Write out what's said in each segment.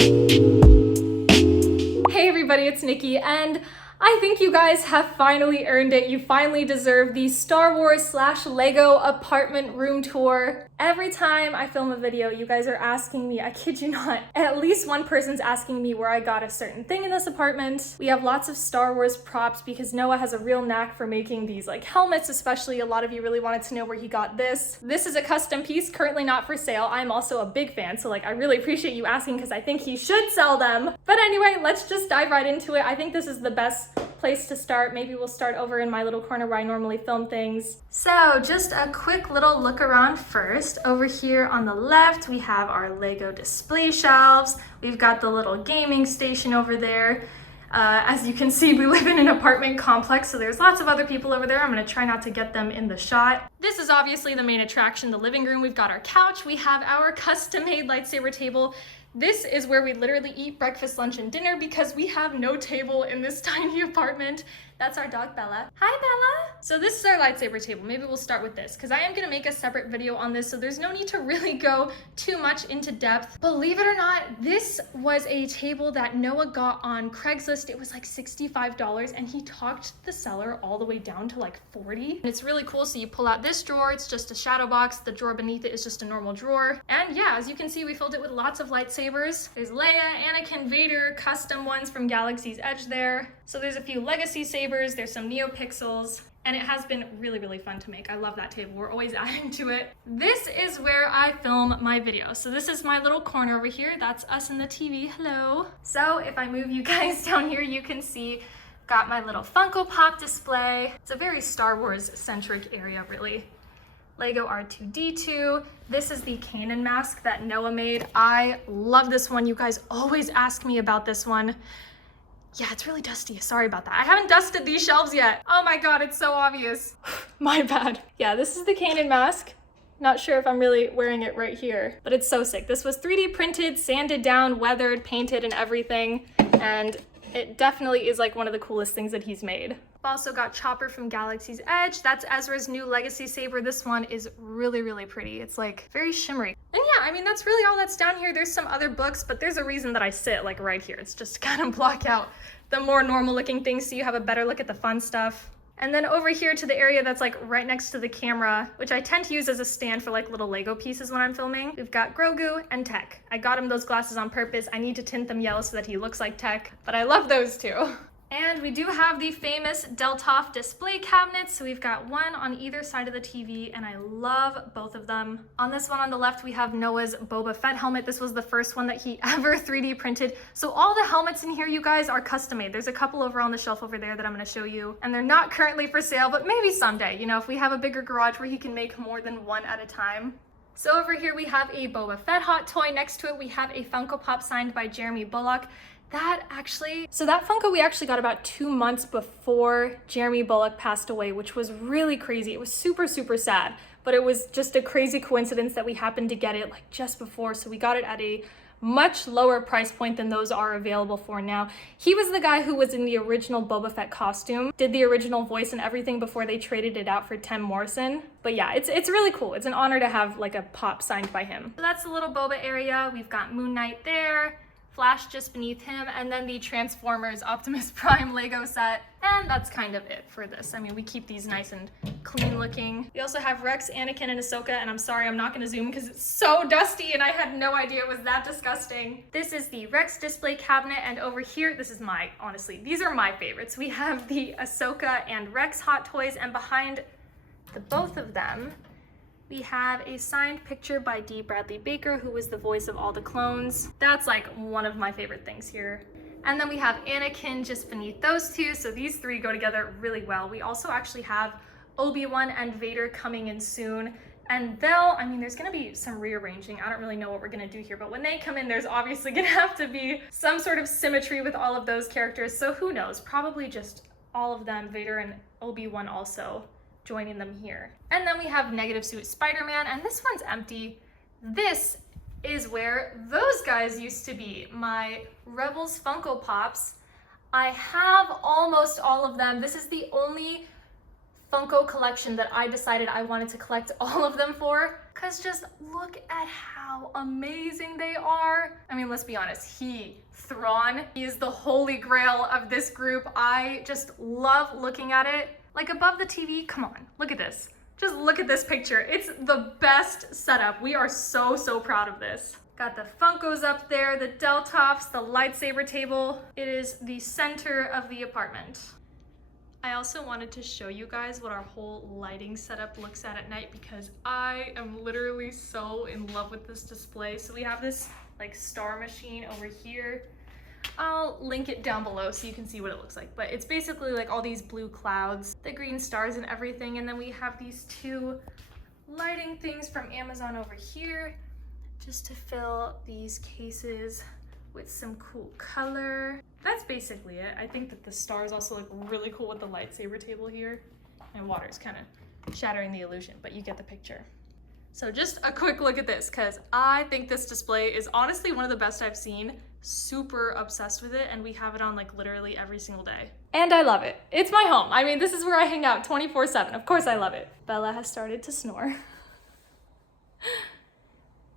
Hey everybody, it's Nikki, and I think you guys have finally earned it. You finally deserve the Star Wars / Lego apartment room tour. Every time I film a video, you guys are asking me, I kid you not, at least one person's asking me where I got a certain thing in this apartment. We have lots of Star Wars props because Noah has a real knack for making these like helmets, especially. A lot of you really wanted to know where he got this. This is a custom piece, currently not for sale. I'm also a big fan, so like I really appreciate you asking because I think he should sell them. But anyway, let's just dive right into it. I think this is the best place to start. Maybe we'll start over in my little corner where I normally film things. So just a quick little look around first. Over here on the left, we have our Lego display shelves. We've got the little gaming station over there. As you can see, we live in an apartment complex, so there's lots of other people over there. I'm gonna try not to get them in the shot. This is obviously the main attraction, the living room. We've got our couch. We have our custom-made lightsaber table. This is where we literally eat breakfast, lunch, and dinner because we have no table in this tiny apartment. That's our dog, Bella. Hi, Bella. So this is our lightsaber table. Maybe we'll start with this because I am gonna make a separate video on this, so there's no need to really go too much into depth. Believe it or not, this was a table that Noah got on Craigslist. It was like $65 and he talked the seller all the way down to like 40. And it's really cool. So you pull out this drawer, it's just a shadow box. The drawer beneath it is just a normal drawer. And yeah, as you can see, we filled it with lots of lightsabers. There's Leia, Anakin, Vader, custom ones from Galaxy's Edge there. So there's a few legacy sabers, there's some NeoPixels, and it has been really, really fun to make. I love that table. We're always adding to it. This is where I film my videos. So this is my little corner over here. That's us in the TV. Hello. So if I move you guys down here, you can see got my little Funko Pop display. It's a very Star Wars centric area, really. Lego R2-D2. This is the Kanan mask that Noah made. I love this one. You guys always ask me about this one. Yeah, it's really dusty. Sorry about that. I haven't dusted these shelves yet. Oh my God, it's so obvious. My bad. Yeah, this is the Kanan mask. Not sure if I'm really wearing it right here, but it's so sick. This was 3D printed, sanded down, weathered, painted, and everything. And it definitely is like one of the coolest things that he's made. I've also got Chopper from Galaxy's Edge. That's Ezra's new legacy saber. This one is really, really pretty. It's like very shimmery. And yeah, I mean, that's really all that's down here. There's some other books, but there's a reason that I sit like right here. It's just to kind of block out the more normal looking things so you have a better look at the fun stuff. And then over here to the area that's like right next to the camera, which I tend to use as a stand for like little Lego pieces when I'm filming. We've got Grogu and Tech. I got him those glasses on purpose. I need to tint them yellow so that he looks like Tech, but I love those too. And we do have the famous Deltoff display cabinets. So we've got one on either side of the TV and I love both of them. On this one on the left, we have Noah's Boba Fett helmet. This was the first one that he ever 3D printed. So all the helmets in here, you guys, are custom made. There's a couple over on the shelf over there that I'm gonna show you. And they're not currently for sale, but maybe someday, you know, if we have a bigger garage where he can make more than one at a time. So over here we have a Boba Fett hot toy. Next to it, we have a Funko Pop signed by Jeremy Bulloch. That Funko we actually got about 2 months before Jeremy Bulloch passed away, which was really crazy. It was super, super sad, but it was just a crazy coincidence that we happened to get it like just before. So we got it at a much lower price point than those are available for now. He was the guy who was in the original Boba Fett costume, did the original voice and everything before they traded it out for Tim Morrison. But yeah, it's really cool. It's an honor to have like a pop signed by him. So that's the little Boba area. We've got Moon Knight there. Flash just beneath him, and then the Transformers Optimus Prime Lego set. And that's kind of it for this. I mean, we keep these nice and clean looking. We also have Rex, Anakin, and Ahsoka, and I'm sorry, I'm not gonna zoom because it's so dusty and I had no idea it was that disgusting. This is the Rex display cabinet, and over here, this is honestly, these are my favorites. We have the Ahsoka and Rex hot toys, and behind the both of them, we have a signed picture by D. Bradley Baker, who was the voice of all the clones. That's like one of my favorite things here. And then we have Anakin just beneath those two, so these three go together really well. We also actually have Obi-Wan and Vader coming in soon. And there's gonna be some rearranging. I don't really know what we're gonna do here, but when they come in, there's obviously gonna have to be some sort of symmetry with all of those characters. So who knows, probably just all of them, Vader and Obi-Wan also joining them here. And then we have Negative Suit Spider-Man, and this one's empty. This is where those guys used to be, my Rebels Funko Pops. I have almost all of them. This is the only Funko collection that I decided I wanted to collect all of them for, because just look at how amazing they are. I mean, let's be honest, Thrawn, he is the holy grail of this group. I just love looking at it. Like above the TV, come on, look at this. Just look at this picture. It's the best setup. We are so, so proud of this. Got the Funkos up there, the Deltops, the lightsaber table. It is the center of the apartment. I also wanted to show you guys what our whole lighting setup looks at night, because I am literally so in love with this display. So we have this like star machine over here. I'll link it down below so you can see what it looks like, but it's basically like all these blue clouds, the green stars and everything. And then we have these two lighting things from Amazon over here, just to fill these cases with some cool color. That's basically it. I think that the stars also look really cool with the lightsaber table here, and water's kind of shattering the illusion, but you get the picture. So just a quick look at this, because I think this display is honestly one of the best I've seen. Super obsessed with it, and we have it on like literally every single day. And I love it. It's my home. I mean, this is where I hang out 24/7. Of course I love it. Bella has started to snore.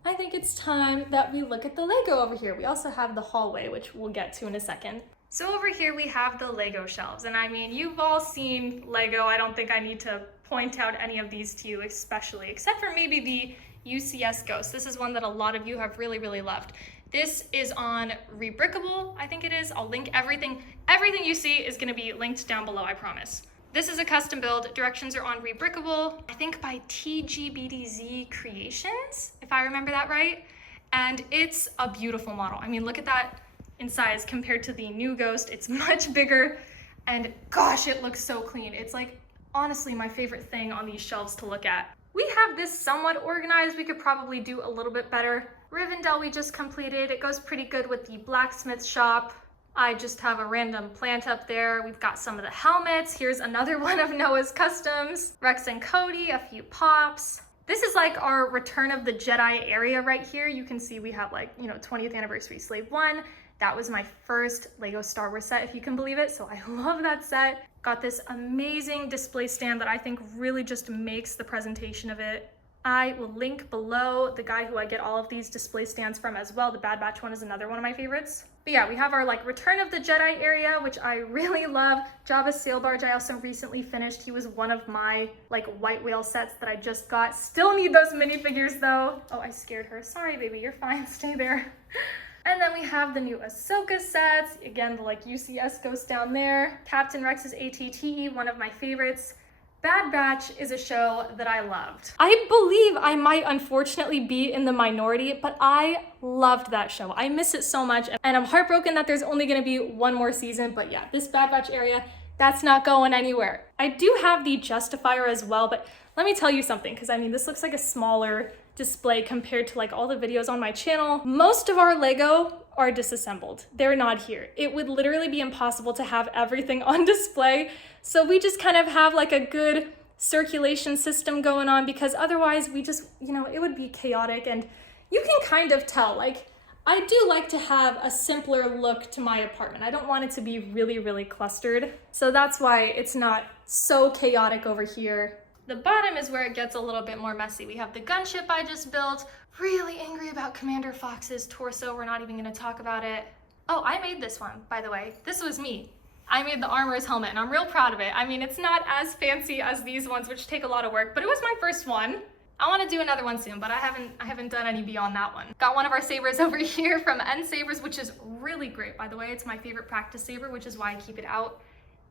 I think it's time that we look at the Lego over here. We also have the hallway, which we'll get to in a second. So over here we have the Lego shelves, and I mean, you've all seen Lego. I don't think I need to point out any of these to you especially, except for maybe the UCS Ghost. This is one that a lot of you have really, really loved. This is on Rebrickable, I think it is. I'll link everything. Everything you see is gonna be linked down below, I promise. This is a custom build. Directions are on Rebrickable, I think by TGBDZ Creations, if I remember that right. And it's a beautiful model. I mean, look at that in size compared to the new Ghost. It's much bigger, and gosh, it looks so clean. It's like, honestly, my favorite thing on these shelves to look at. We have this somewhat organized. We could probably do a little bit better. Rivendell we just completed. It goes pretty good with the blacksmith shop. I just have a random plant up there. We've got some of the helmets. Here's another one of Noah's customs. Rex and Cody, a few pops. This is like our Return of the Jedi area right here. You can see we have like, 20th anniversary Slave 1. That was my first Lego Star Wars set, if you can believe it. So I love that set. Got this amazing display stand that I think really just makes the presentation of it. I will link below the guy who I get all of these display stands from as well. The Bad Batch one is another one of my favorites. But yeah, we have our like Return of the Jedi area, which I really love. Jabba's sail barge I also recently finished. He was one of my like white whale sets that I just got. Still need those minifigures though. Oh, I scared her. Sorry, baby, you're fine. Stay there. And then we have the new Ahsoka sets. Again, the like UCS Ghost down there. Captain Rex's ATTE, one of my favorites. Bad Batch is a show that I loved. I believe I might unfortunately be in the minority, but I loved that show. I miss it so much, and I'm heartbroken that there's only gonna be one more season, but yeah, this Bad Batch area, that's not going anywhere. I do have the Justifier as well, but let me tell you something, because I mean, this looks like a smaller display compared to like all the videos on my channel. Most of our Lego are disassembled. They're not here. It would literally be impossible to have everything on display. So we just kind of have like a good circulation system going on, because otherwise we just, it would be chaotic. And you can kind of tell, like, I do like to have a simpler look to my apartment. I don't want it to be really, really clustered. So that's why it's not so chaotic over here. The bottom is where it gets a little bit more messy. We have the gunship I just built. Really angry about Commander Fox's torso. We're not even gonna talk about it. Oh, I made this one, by the way. This was me. I made the armorer's helmet, and I'm real proud of it. I mean, it's not as fancy as these ones, which take a lot of work, but it was my first one. I want to do another one soon, but I haven't done any beyond that one. Got one of our sabers over here from N Sabers, which is really great, by the way. It's my favorite practice saber, which is why I keep it out.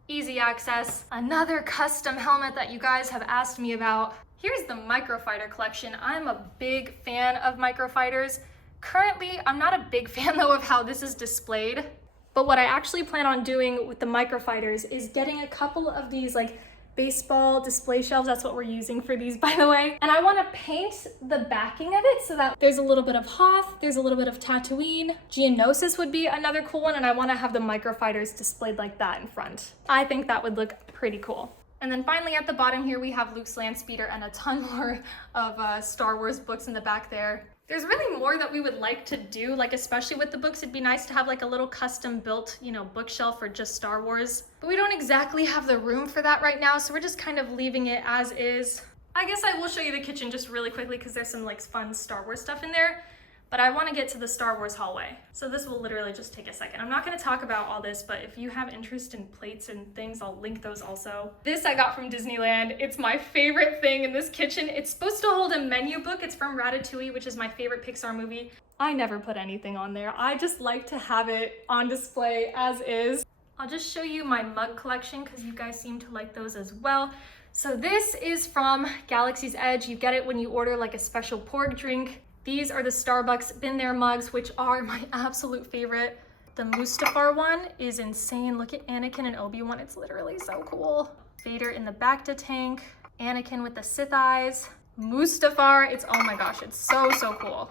Easy access. Another custom helmet that you guys have asked me about. Here's the microfighter collection. I'm a big fan of microfighters. Currently, I'm not a big fan though of how this is displayed. But what I actually plan on doing with the microfighters is getting a couple of these like baseball display shelves. That's what we're using for these, by the way. And I want to paint the backing of it so that there's a little bit of Hoth, there's a little bit of Tatooine. Geonosis would be another cool one, and I want to have the microfighters displayed like that in front. I think that would look pretty cool. And then finally at the bottom here, we have Luke's Landspeeder and a ton more of Star Wars books in the back there. There's really more that we would like to do, like especially with the books. It'd be nice to have like a little custom built, you know, bookshelf for just Star Wars. But we don't exactly have the room for that right now, so we're just kind of leaving it as is. I guess I will show you the kitchen just really quickly because there's some like fun Star Wars stuff in there. But I want to get to the Star Wars hallway. So this will literally just take a second. I'm not going to talk about all this, but if you have interest in plates and things, I'll link those also. This I got from Disneyland. It's my favorite thing in this kitchen. It's supposed to hold a menu book. It's from Ratatouille, which is my favorite Pixar movie. I never put anything on there. I just like to have it on display as is. I'll just show you my mug collection because you guys seem to like those as well. So this is from Galaxy's Edge. You get it when you order like a special porg drink. These are the Starbucks Been There mugs, which are my absolute favorite. The Mustafar one is insane. Look at Anakin and Obi-Wan, it's literally so cool. Vader in the Bacta tank, Anakin with the Sith eyes, Mustafar, it's, oh my gosh, it's so, so cool.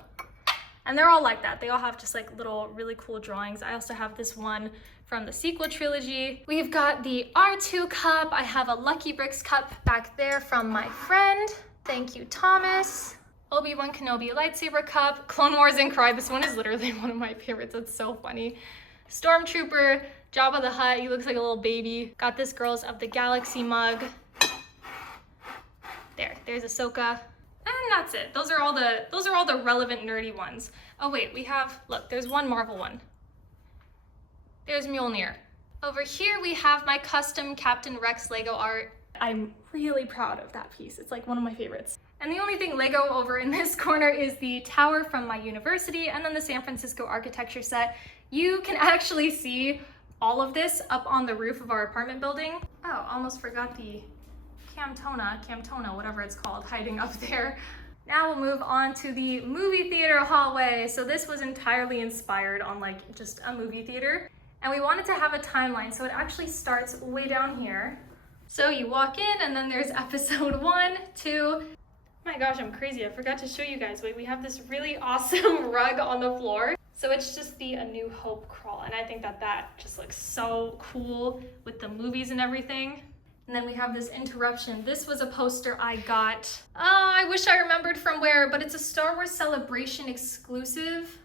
And they're all like that. They all have just like little really cool drawings. I also have this one from the sequel trilogy. We've got the R2 cup. I have a Lucky Bricks cup back there from my friend. Thank you, Thomas. Obi-Wan Kenobi lightsaber cup, Clone Wars and Cry. This one is literally one of my favorites. It's so funny. Stormtrooper, Jabba the Hutt. He looks like a little baby. Got this Girls of the Galaxy mug. There's Ahsoka. And that's it. Those are all the relevant nerdy ones. Oh wait, we have, look, there's one Marvel one. There's Mjolnir. Over here we have my custom Captain Rex Lego art. I'm really proud of that piece. It's like one of my favorites. And the only thing Lego over in this corner is the tower from my university and then the San Francisco architecture set. You can actually see all of this up on the roof of our apartment building. Oh, almost forgot the Camtona, whatever it's called, hiding up there. Now we'll move on to the movie theater hallway. So this was entirely inspired on like just a movie theater. And we wanted to have a timeline, so it actually starts way down here. So you walk in and then there's episode 1, 2. My gosh, I'm crazy. I forgot to show you guys. Wait, we have this really awesome rug on the floor. So it's just the A New Hope crawl. And I think that just looks so cool with the movies and everything. And then we have this interruption. This was a poster I got. I wish I remembered from where, but it's a Star Wars Celebration exclusive.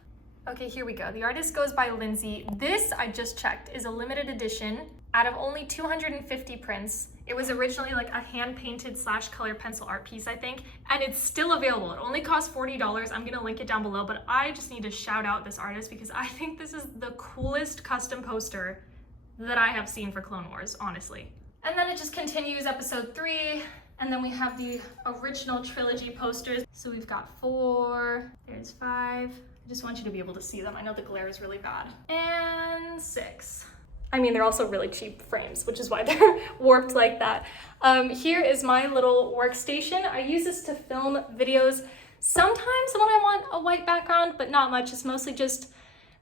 Okay, here we go. The artist goes by Lindsay. This, I just checked, is a limited edition out of only 250 prints. It was originally like a hand-painted / color pencil art piece, I think, and it's still available. It only costs $40. I'm gonna link it down below, but I just need to shout out this artist because I think this is the coolest custom poster that I have seen for Clone Wars, honestly. And then it just continues episode 3, and then we have the original trilogy posters. So we've got 4, there's 5. I just want you to be able to see them. I know the glare is really bad. And 6. I mean, they're also really cheap frames, which is why they're warped like that. Here is my little workstation. I use this to film videos sometimes when I want a white background, but not much. It's mostly just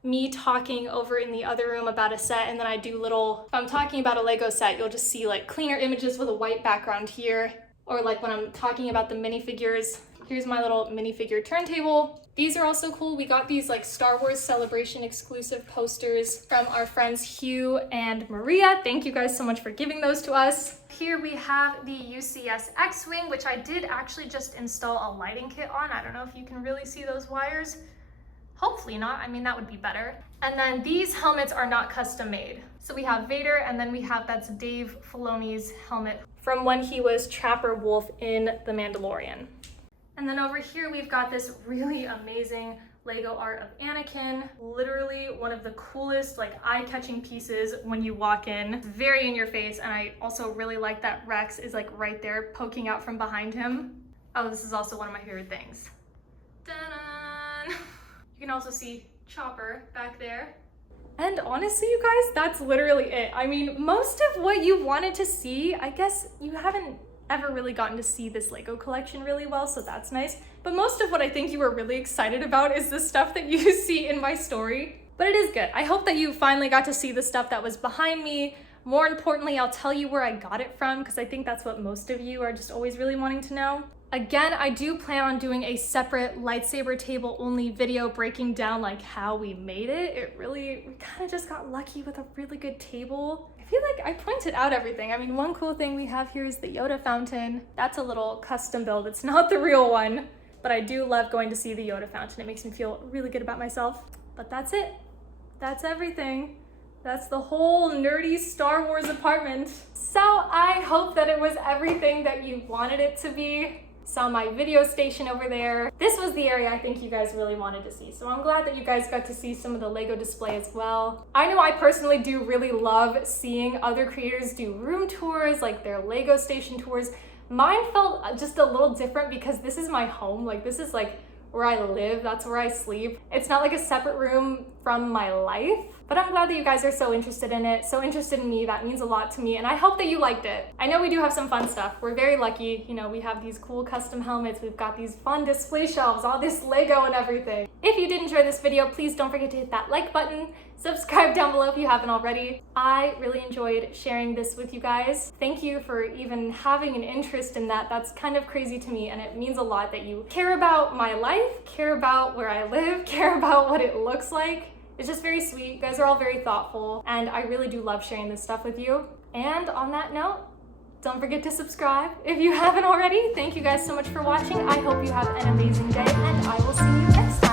me talking over in the other room about a set, and then I do little, if I'm talking about a Lego set, you'll just see like cleaner images with a white background here, or like when I'm talking about the minifigures. Here's my little minifigure turntable. These are also cool. We got these like Star Wars Celebration exclusive posters from our friends Hugh and Maria. Thank you guys so much for giving those to us. Here we have the UCS X-Wing, which I did actually just install a lighting kit on. I don't know if you can really see those wires. Hopefully not, I mean, that would be better. And then these helmets are not custom made. So we have Vader, and then we have, that's Dave Filoni's helmet from when he was Trapper Wolf in The Mandalorian. And then over here, we've got this really amazing Lego art of Anakin. Literally one of the coolest, like eye-catching pieces when you walk in. Very in your face, and I also really like that Rex is like right there poking out from behind him. Oh, this is also one of my favorite things. Dun-dun! You can also see Chopper back there. And honestly, you guys, that's literally it. I mean, most of what you wanted to see, I guess you haven't ever really gotten to see this Lego collection really well, so that's nice. But most of what I think you were really excited about is the stuff that you see in my story. But it is good. I hope that you finally got to see the stuff that was behind me. More importantly, I'll tell you where I got it from, because I think that's what most of you are just always really wanting to know. Again, I do plan on doing a separate lightsaber table only video breaking down like how we made it. We kind of just got lucky with a really good table. I feel like I pointed out everything. I mean, one cool thing we have here is the Yoda fountain. That's a little custom build. It's not the real one. but I do love going to see the Yoda fountain. It makes me feel really good about myself. But that's it. That's everything. That's the whole nerdy Star Wars apartment. So I hope that it was everything that you wanted it to be. Saw my video station over there. This was the area I think you guys really wanted to see. So I'm glad that you guys got to see some of the Lego display as well. I know I personally do really love seeing other creators do room tours, like their Lego station tours. Mine felt just a little different because this is my home. Like this is like where I live, that's where I sleep. It's not like a separate room from my life, but I'm glad that you guys are so interested in it, so interested in me. That means a lot to me, and I hope that you liked it. I know we do have some fun stuff. We're very lucky, you know, we have these cool custom helmets, we've got these fun display shelves, all this Lego and everything. If you did enjoy this video, please don't forget to hit that like button, subscribe down below if you haven't already. I really enjoyed sharing this with you guys. Thank you for even having an interest in that. That's kind of crazy to me, and it means a lot that you care about my life, care about where I live, care about what it looks like. It's just very sweet. You guys are all very thoughtful, and I really do love sharing this stuff with you. And on that note, don't forget to subscribe if you haven't already. Thank you guys so much for watching. I hope you have an amazing day, and I will see you next time.